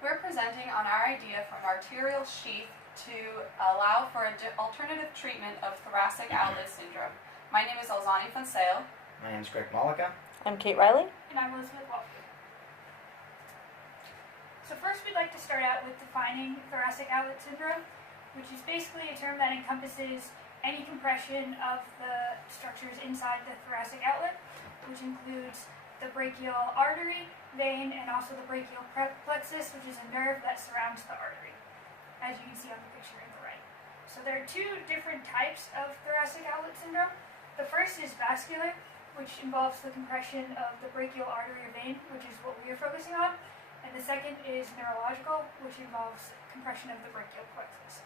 We're presenting on our idea for an arterial sheath to allow for an alternative treatment of thoracic outlet syndrome. My name is Elzani Fonsale. My name is Greg Malika. I'm Kate Riley. And I'm Elizabeth Walker. So first we'd like to start out with defining thoracic outlet syndrome, which is basically a term that encompasses any compression of the structures inside the thoracic outlet, which includes the brachial artery, vein, and also the brachial plexus, which is a nerve that surrounds the artery, as you can see on the picture on the right. So there are two different types of thoracic outlet syndrome. The first is vascular, which involves the compression of the brachial artery or vein, which is what we are focusing on. And the second is neurological, which involves compression of the brachial plexus.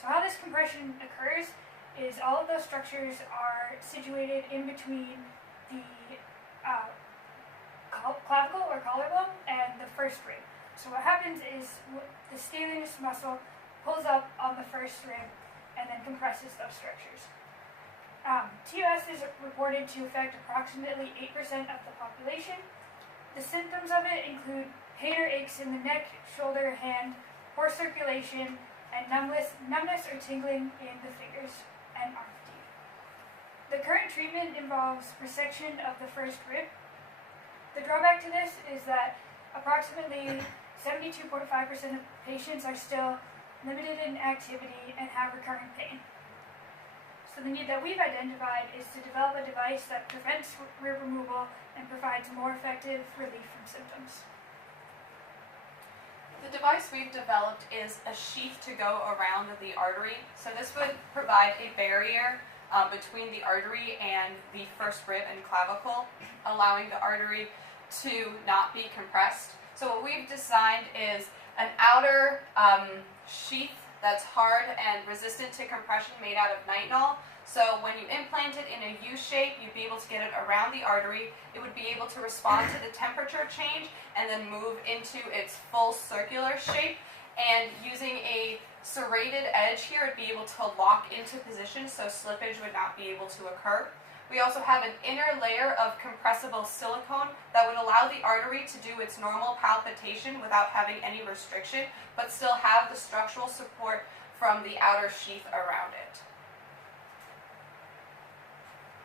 So how this compression occurs is all of those structures are situated in between the clavicle or collarbone and the first rib. So what happens is the scalenus muscle pulls up on the first rib and then compresses those structures. TOS is reported to affect approximately 8% of the population. The symptoms of it include pain or aches in the neck, shoulder, hand, poor circulation, and numbness or tingling in the fingers and arm fatigue. The current treatment involves resection of the first rib. The drawback to this is that approximately 72.5% of patients are still limited in activity and have recurrent pain. So the need that we've identified is to develop a device that prevents rib removal and provides more effective relief from symptoms. The device we've developed is a sheath to go around the artery. So this would provide a barrier between the artery and the first rib and clavicle, allowing the artery to not be compressed. So what we've designed is an outer sheath that's hard and resistant to compression made out of nitinol. So when you implant it in a U shape, you'd be able to get it around the artery. It would be able to respond to the temperature change and then move into its full circular shape. And using a serrated edge here, it'd be able to lock into position so slippage would not be able to occur. We also have an inner layer of compressible silicone that would allow the artery to do its normal palpitation without having any restriction, but still have the structural support from the outer sheath around it.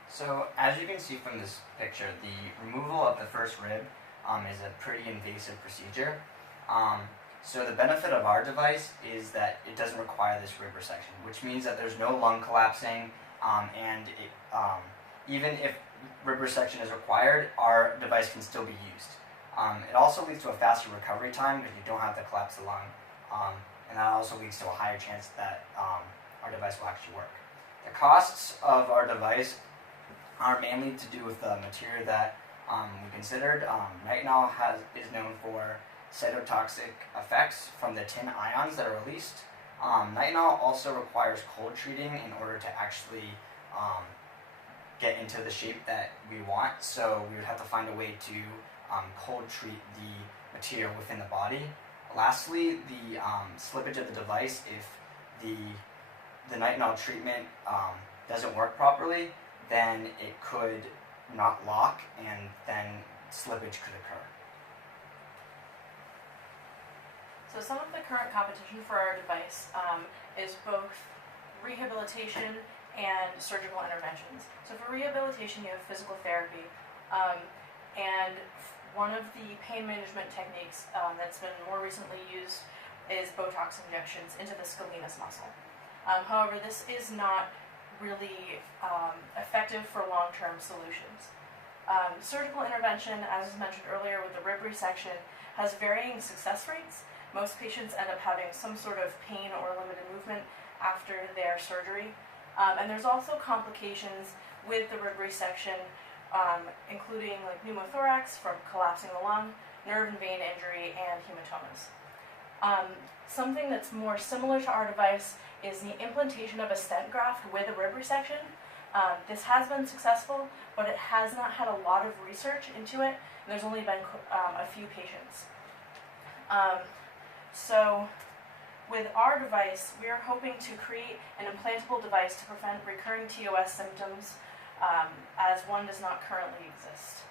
So as you can see from this picture, the removal of the first rib is a pretty invasive procedure. So the benefit of our device is that it doesn't require this rib resection, which means that there's no lung collapsing, and even if rib resection is required, our device can still be used. It also leads to a faster recovery time because you don't have to collapse the lung, and that also leads to a higher chance that our device will actually work. The costs of our device are mainly to do with the material that we considered. Nitinol is known for cytotoxic effects from the tin ions that are released. Nitinol also requires cold treating in order to actually get into the shape that we want, so we would have to find a way to cold treat the material within the body. Lastly, the slippage of the device, if the nitinol treatment doesn't work properly, then it could not lock and then slippage could occur. So some of the current competition for our device is both rehabilitation and surgical interventions. So for rehabilitation, you have physical therapy, and one of the pain management techniques that's been more recently used is Botox injections into the scalenus muscle. However, this is not really effective for long-term solutions. Surgical intervention, as mentioned earlier with the rib resection, has varying success rates. Most patients end up having some sort of pain or limited movement after their surgery. And there's also complications with the rib resection, including like pneumothorax from collapsing the lung, nerve and vein injury, and hematomas. Something that's more similar to our device is the implantation of a stent graft with a rib resection. This has been successful, but it has not had a lot of research into it. There's only been a few patients. So with our device, we are hoping to create an implantable device to prevent recurring TOS symptoms, as one does not currently exist.